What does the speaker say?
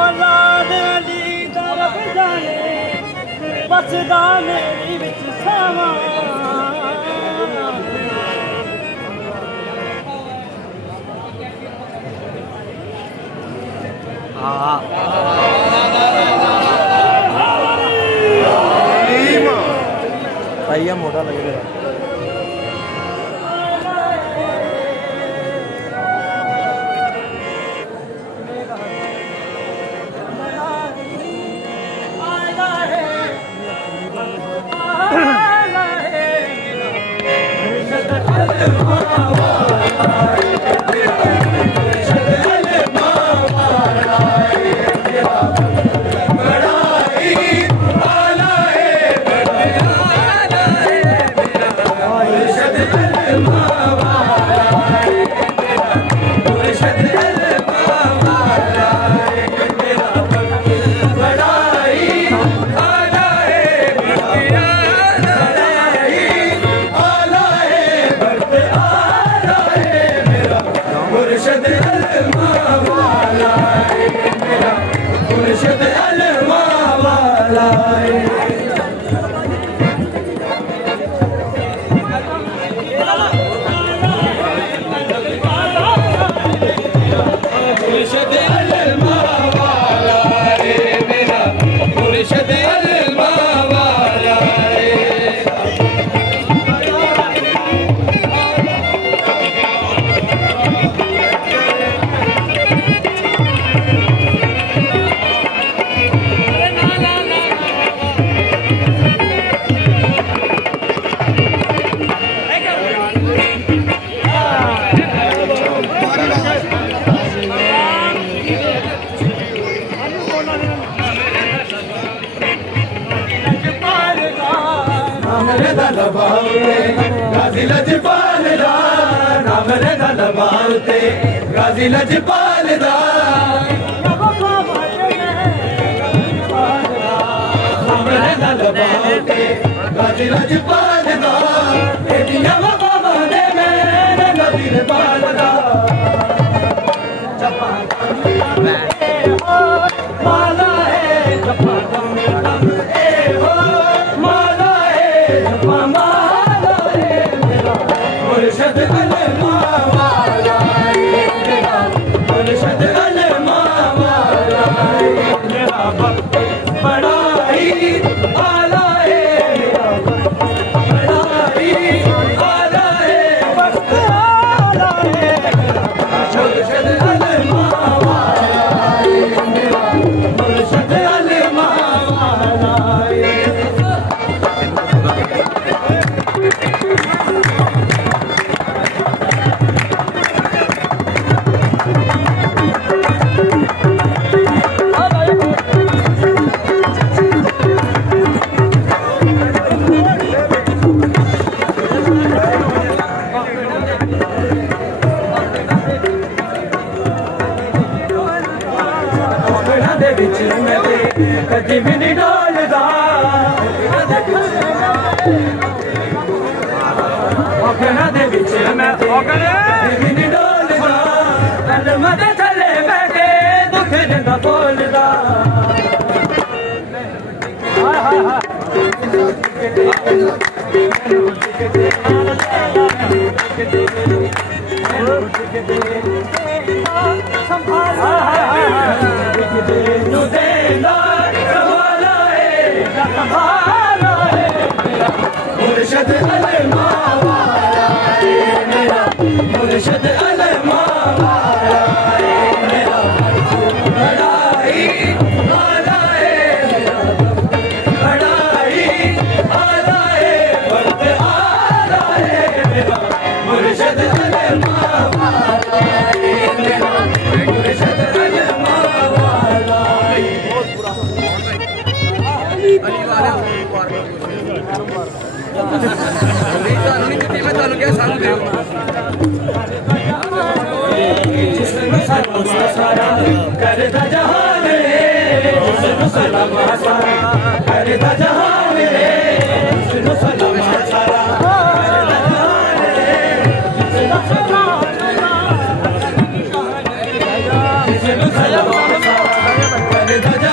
औलाद अली दा रब जाने बसदा मेरी विच सावां भैया मोटा लग रहा है गाजी लजपाल दा नाम रेदा लबालते गाजी लजपाल दा नाम रेदा लबालते गाजी लजपाल दा एदियां वफावां दे मेरे नबी दे बाल दा चप्पा माला है चप्पा ए हो माला है चप्पा माला है मुर्शद अलमा वाला मेरा मुर्शद अलमा वाला मेरा वक्त बड़ा ही आला है मेरा वक्त बड़ा ही आला है वक्त आला है मुर्शद अलमा वाला मेरा मुर्शद अलमा वाला कदी भी नहीं डोलदा औगना दे विच मैं औगना भी नहीं डोलदा कलम दे थले बैठे दुख दिंदा बोलदा हाय हाय हाय संभाल हाय हाय मुर्शद अलमा वाला मेरा मुर्शद अलमा वाला मेरा बड़ा ही आला है मेरा बड़ा ही आला है वक्त आला है मेरा मुर्शद अलमा वाला मेरा मुर्शद अलमा वाला करता जहान सलाम सारा करता जहान सलाम सारा करता जहान ਗਜ